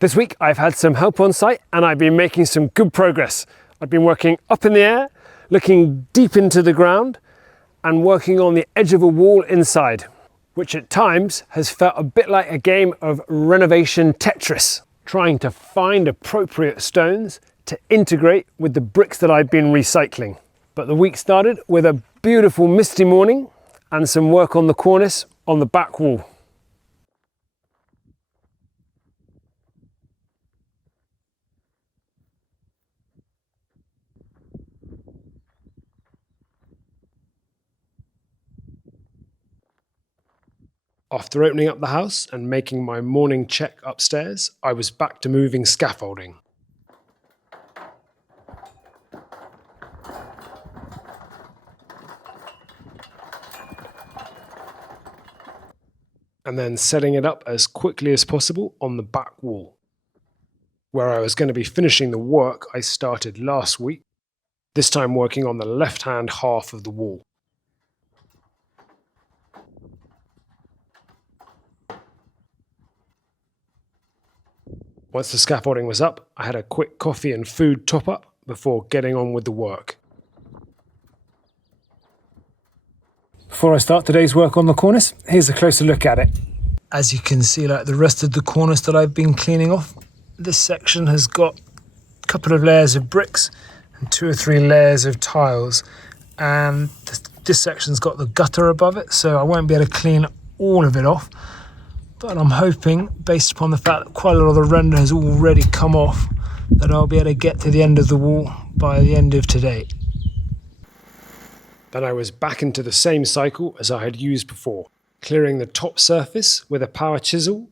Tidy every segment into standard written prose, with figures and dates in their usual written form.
This week I've had some help on site and I've been making some good progress. I've been working up in the air, looking deep into the ground and working on the edge of a wall inside, which at times has felt a bit like a game of renovation Tetris, trying to find appropriate stones to integrate with the bricks that I've been recycling. But the week started with a beautiful misty morning and some work on the cornice on the back wall. After opening up the house and making my morning check upstairs, I was back to moving scaffolding. And then setting it up as quickly as possible on the back wall, where I was going to be finishing the work I started last week, this time working on the left-hand half of the wall. Once the scaffolding was up, I had a quick coffee and food top-up before getting on with the work. Before I start today's work on the cornice, here's a closer look at it. As you can see, like the rest of the cornice that I've been cleaning off, this section has got a couple of layers of bricks and 2 or 3 layers of tiles. And this section's got the gutter above it, so I won't be able to clean all of it off. But I'm hoping, based upon the fact that quite a lot of the render has already come off, that I'll be able to get to the end of the wall by the end of today. Then I was back into the same cycle as I had used before, clearing the top surface with a power chisel,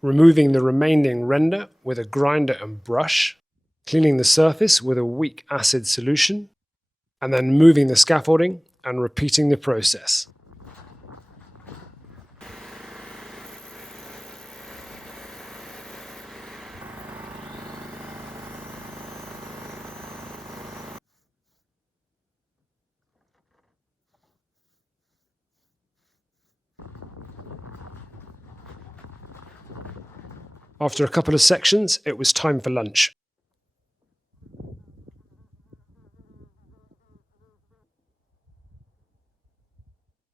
removing the remaining render with a grinder and brush, cleaning the surface with a weak acid solution, and then moving the scaffolding and repeating the process. After a couple of sections, it was time for lunch.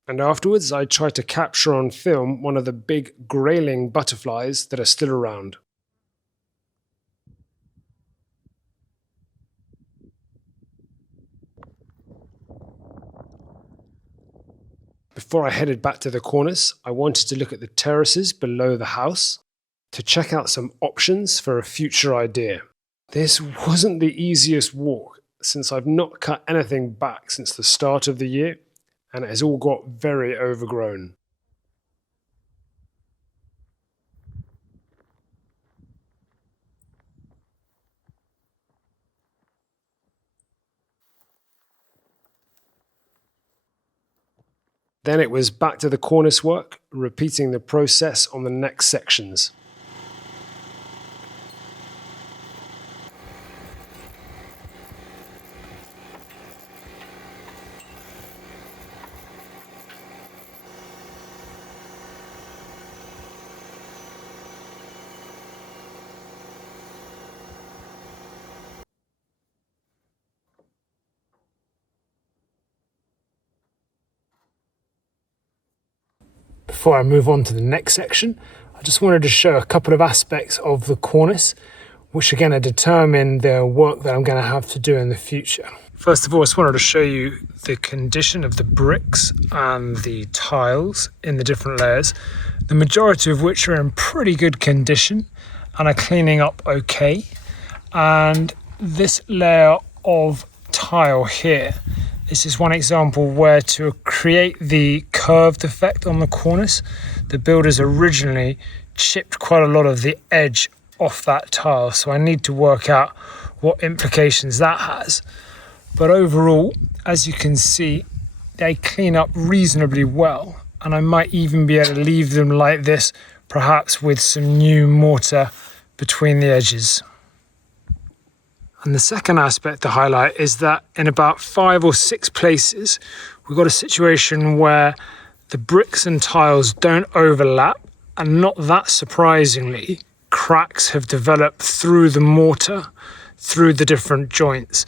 And afterwards, I tried to capture on film one of the big grayling butterflies that are still around. Before I headed back to the cornice, I wanted to look at the terraces below the house, to check out some options for a future idea. This wasn't the easiest walk, since I've not cut anything back since the start of the year, and it has all got very overgrown. Then it was back to the cornice work, repeating the process on the next sections. Before I move on to the next section, I just wanted to show a couple of aspects of the cornice, which are going to determine the work that I'm going to have to do in the future. First of all, I just wanted to show you the condition of the bricks and the tiles in the different layers, the majority of which are in pretty good condition and are cleaning up okay. And this layer of tile here, this is one example where, to create the curved effect on the cornice, the builders originally chipped quite a lot of the edge off that tile. So I need to work out what implications that has. But overall, as you can see, they clean up reasonably well. And I might even be able to leave them like this, perhaps with some new mortar between the edges. And the second aspect to highlight is that in about 5 or 6 places, we've got a situation where the bricks and tiles don't overlap, and not that surprisingly, cracks have developed through the mortar, through the different joints.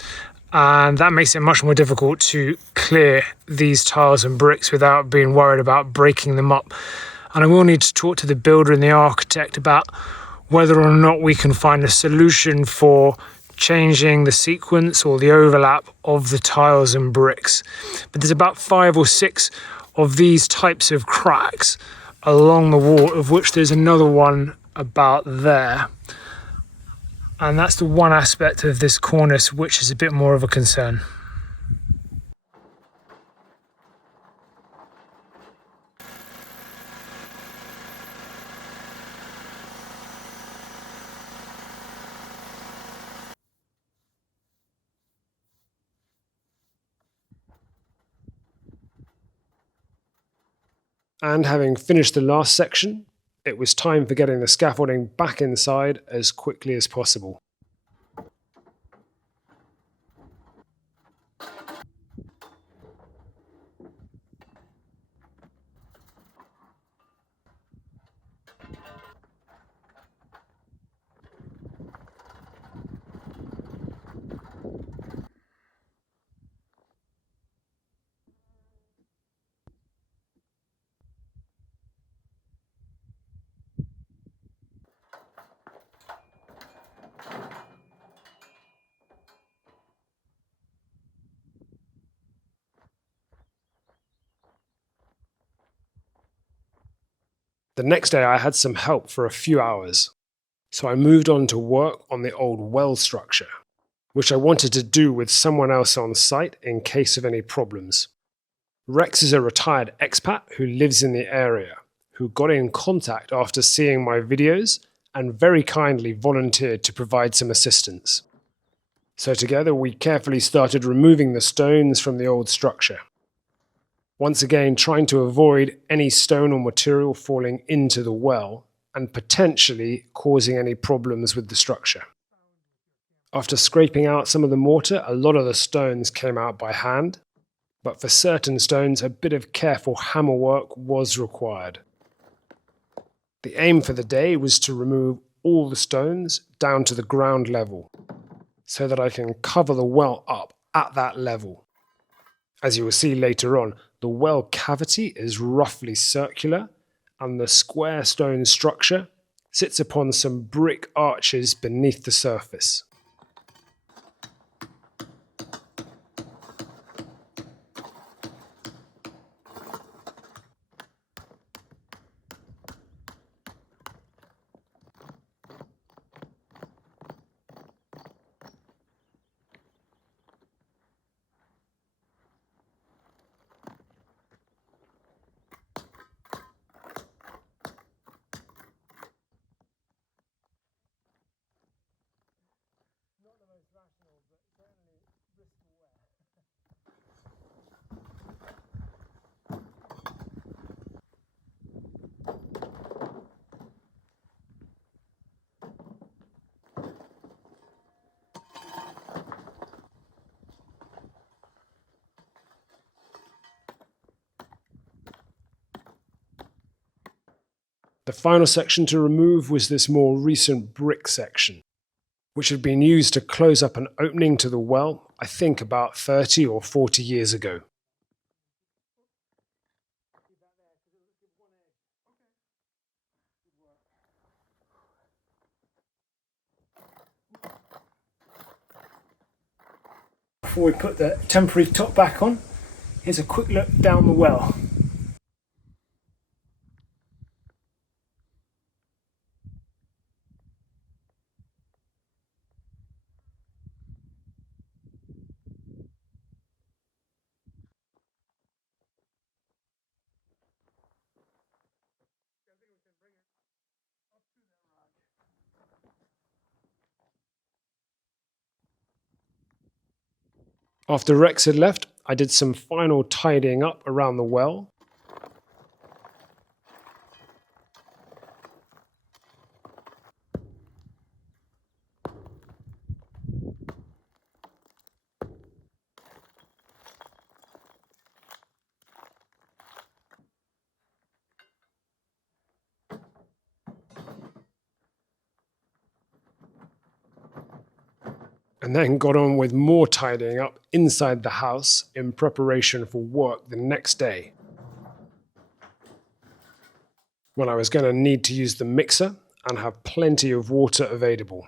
And that makes it much more difficult to clear these tiles and bricks without being worried about breaking them up. And I will need to talk to the builder and the architect about whether or not we can find a solution for changing the sequence or the overlap of the tiles and bricks. But there's about 5 or 6 of these types of cracks along the wall, of which there's another one about there. And that's the one aspect of this cornice which is a bit more of a concern. And having finished the last section, it was time for getting the scaffolding back inside as quickly as possible. The next day I had some help for a few hours, so I moved on to work on the old well structure, which I wanted to do with someone else on site in case of any problems. Rex is a retired expat who lives in the area, who got in contact after seeing my videos and very kindly volunteered to provide some assistance. So together we carefully started removing the stones from the old structure. Once again, trying to avoid any stone or material falling into the well and potentially causing any problems with the structure. After scraping out some of the mortar, a lot of the stones came out by hand, but for certain stones, a bit of careful hammer work was required. The aim for the day was to remove all the stones down to the ground level, so that I can cover the well up at that level. As you will see later on, the well cavity is roughly circular, and the square stone structure sits upon some brick arches beneath the surface. The final section to remove was this more recent brick section, which had been used to close up an opening to the well, I think about 30 or 40 years ago. Before we put the temporary top back on, here's a quick look down the well. After Rex had left, I did some final tidying up around the well. and then got on with more tidying up inside the house in preparation for work the next day, when I was going to need to use the mixer and have plenty of water available.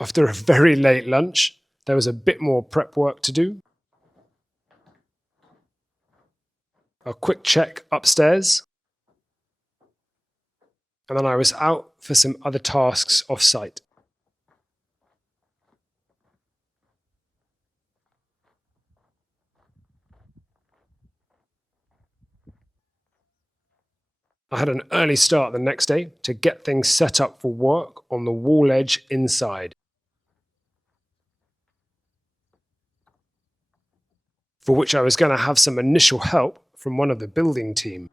After a very late lunch, there was a bit more prep work to do. A quick check upstairs, and then I was out for some other tasks off-site. I had an early start the next day to get things set up for work on the wall edge inside, for which I was going to have some initial help from one of the building team.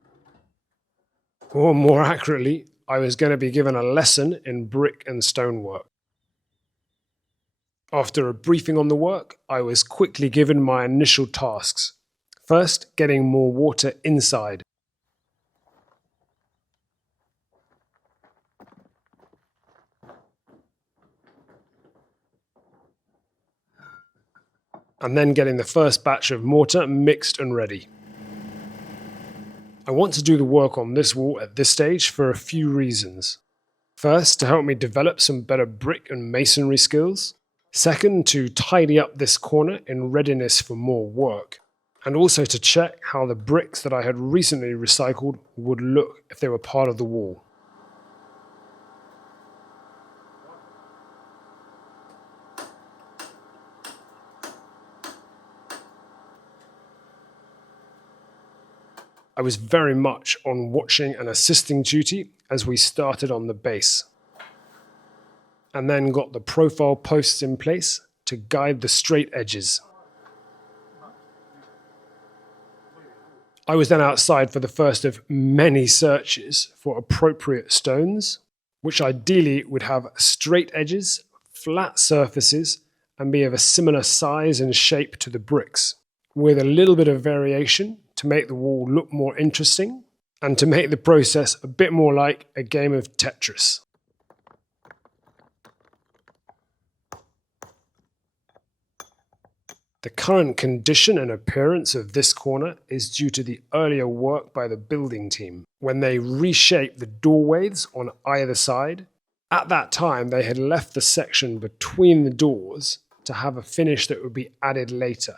Or more accurately, I was going to be given a lesson in brick and stonework. After a briefing on the work, I was quickly given my initial tasks. First, getting more water inside. And then getting the first batch of mortar mixed and ready. I want to do the work on this wall at this stage for a few reasons. First, to help me develop some better brick and masonry skills. Second, to tidy up this corner in readiness for more work. And also to check how the bricks that I had recently recycled would look if they were part of the wall. I was very much on watching and assisting duty as we started on the base, and then got the profile posts in place to guide the straight edges. I was then outside for the first of many searches for appropriate stones, which ideally would have straight edges, flat surfaces, and be of a similar size and shape to the bricks, with a little bit of variation to make the wall look more interesting and to make the process a bit more like a game of Tetris. The current condition and appearance of this corner is due to the earlier work by the building team, when they reshaped the doorways on either side. At that time, they had left the section between the doors to have a finish that would be added later,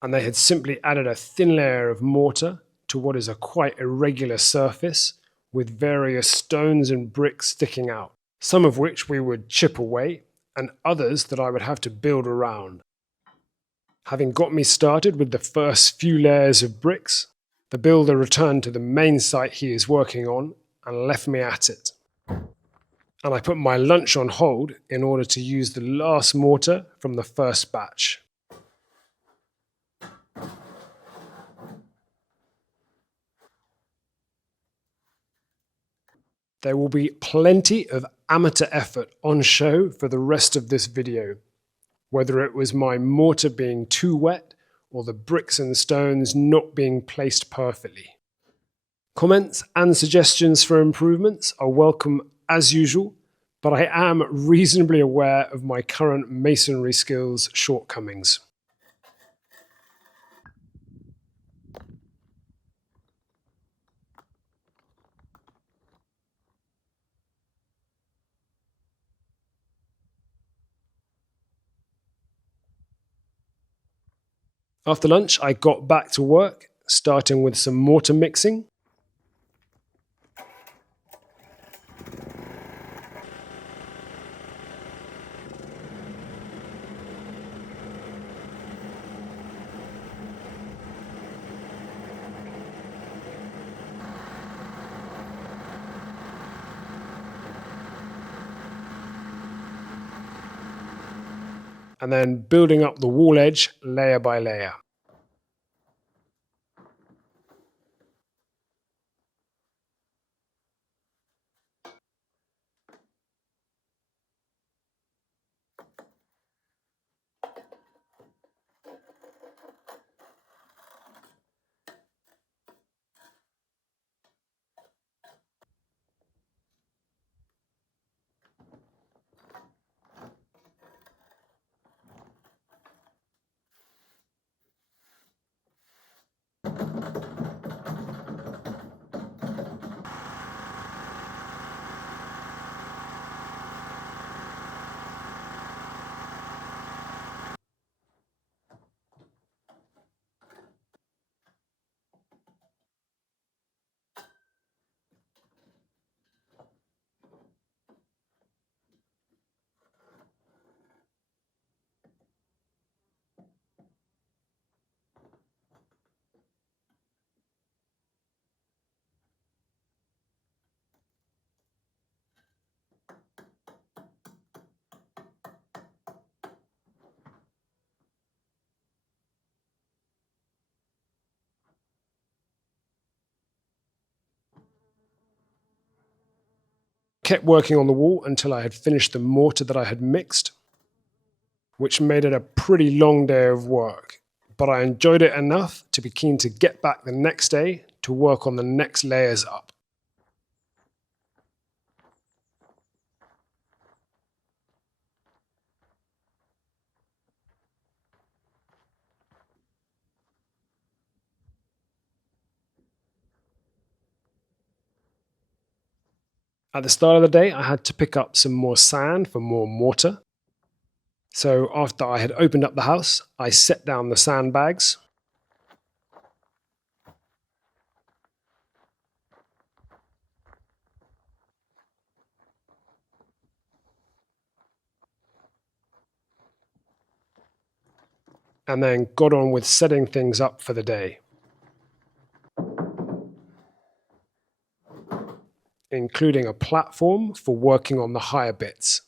and they had simply added a thin layer of mortar to what is a quite irregular surface with various stones and bricks sticking out, some of which we would chip away and others that I would have to build around. Having got me started with the first few layers of bricks, the builder returned to the main site he is working on and left me at it. And I put my lunch on hold in order to use the last mortar from the first batch. There will be plenty of amateur effort on show for the rest of this video, whether it was my mortar being too wet or the bricks and stones not being placed perfectly. Comments and suggestions for improvements are welcome as usual, but I am reasonably aware of my current masonry skills shortcomings. After lunch, I got back to work, starting with some mortar mixing. And then building up the wall edge layer by layer. Kept working on the wall until I had finished the mortar that I had mixed, which made it a pretty long day of work. But I enjoyed it enough to be keen to get back the next day to work on the next layers up. At the start of the day, I had to pick up some more sand for more mortar. So after I had opened up the house, I set down the sandbags. And then got on with setting things up for the day, including a platform for working on the higher bits.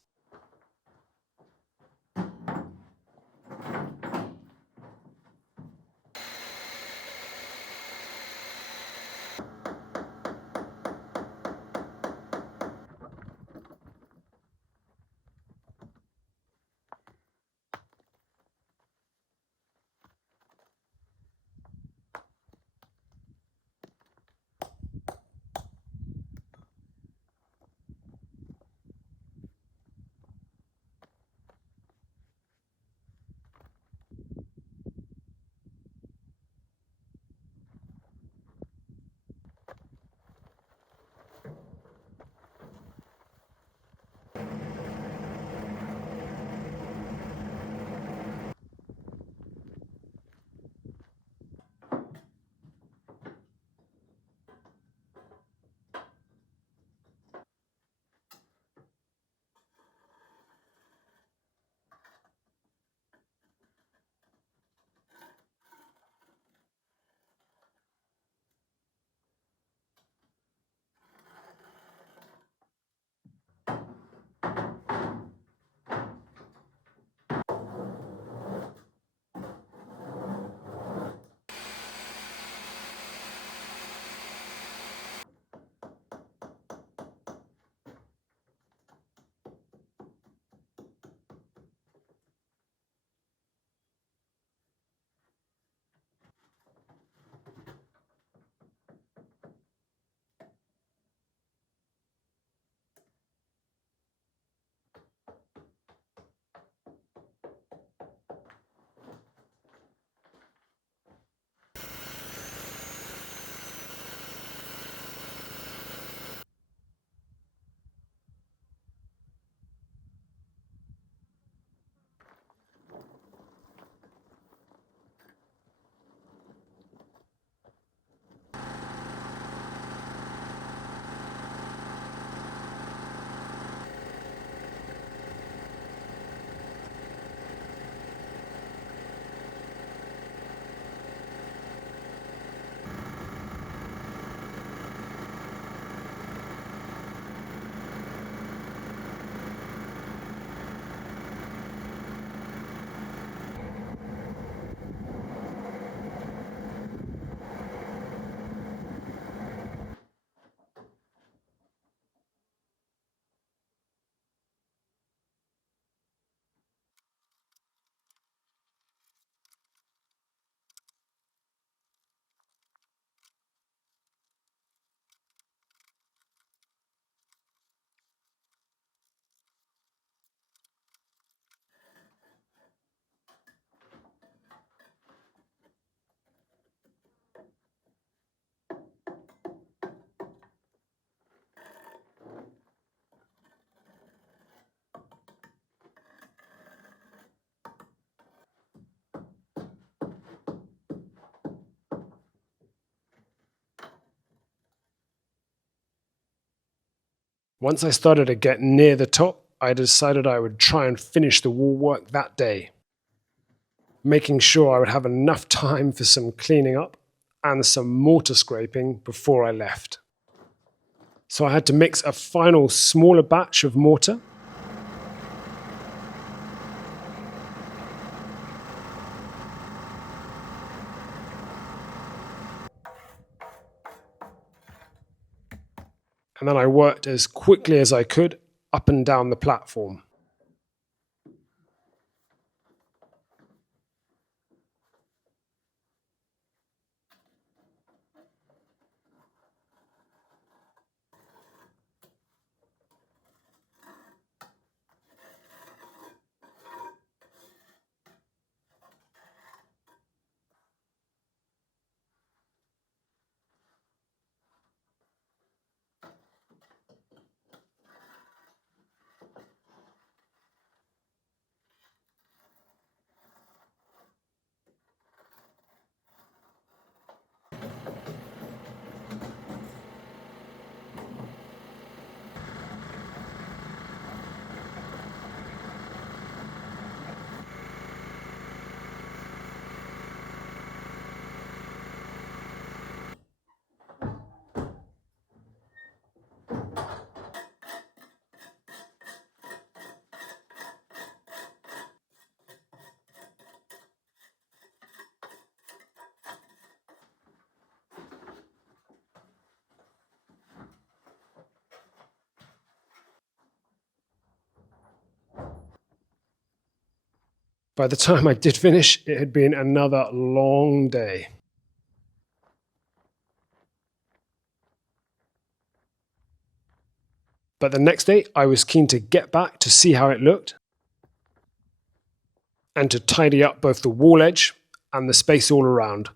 Once I started to get near the top, I decided I would try and finish the wall work that day, making sure I would have enough time for some cleaning up and some mortar scraping before I left. So I had to mix a final smaller batch of mortar. And then I worked as quickly as I could up and down the platform. By the time I did finish, it had been another long day. But the next day, I was keen to get back to see how it looked and to tidy up both the wall edge and the space all around.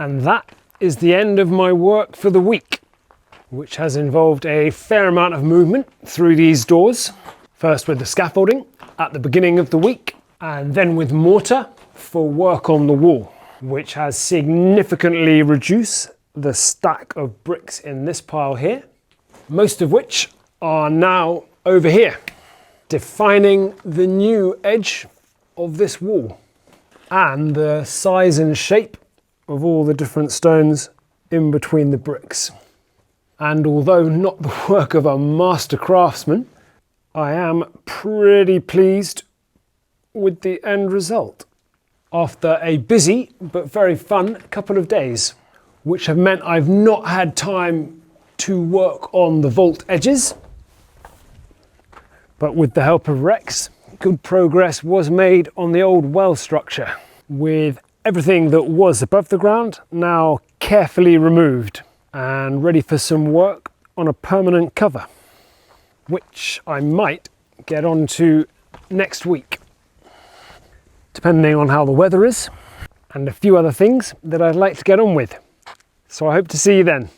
And that is the end of my work for the week, which has involved a fair amount of movement through these doors. First with the scaffolding at the beginning of the week, and then with mortar for work on the wall, which has significantly reduced the stack of bricks in this pile here, most of which are now over here, defining the new edge of this wall and the size and shape of all the different stones in between the bricks. And although not the work of a master craftsman, I am pretty pleased with the end result after a busy but very fun couple of days, which have meant I've not had time to work on the vault edges. But with the help of Rex, good progress was made on the old well structure, with everything that was above the ground now carefully removed and ready for some work on a permanent cover, which I might get onto next week, depending on how the weather is, and a few other things that I'd like to get on with. So I hope to see you then.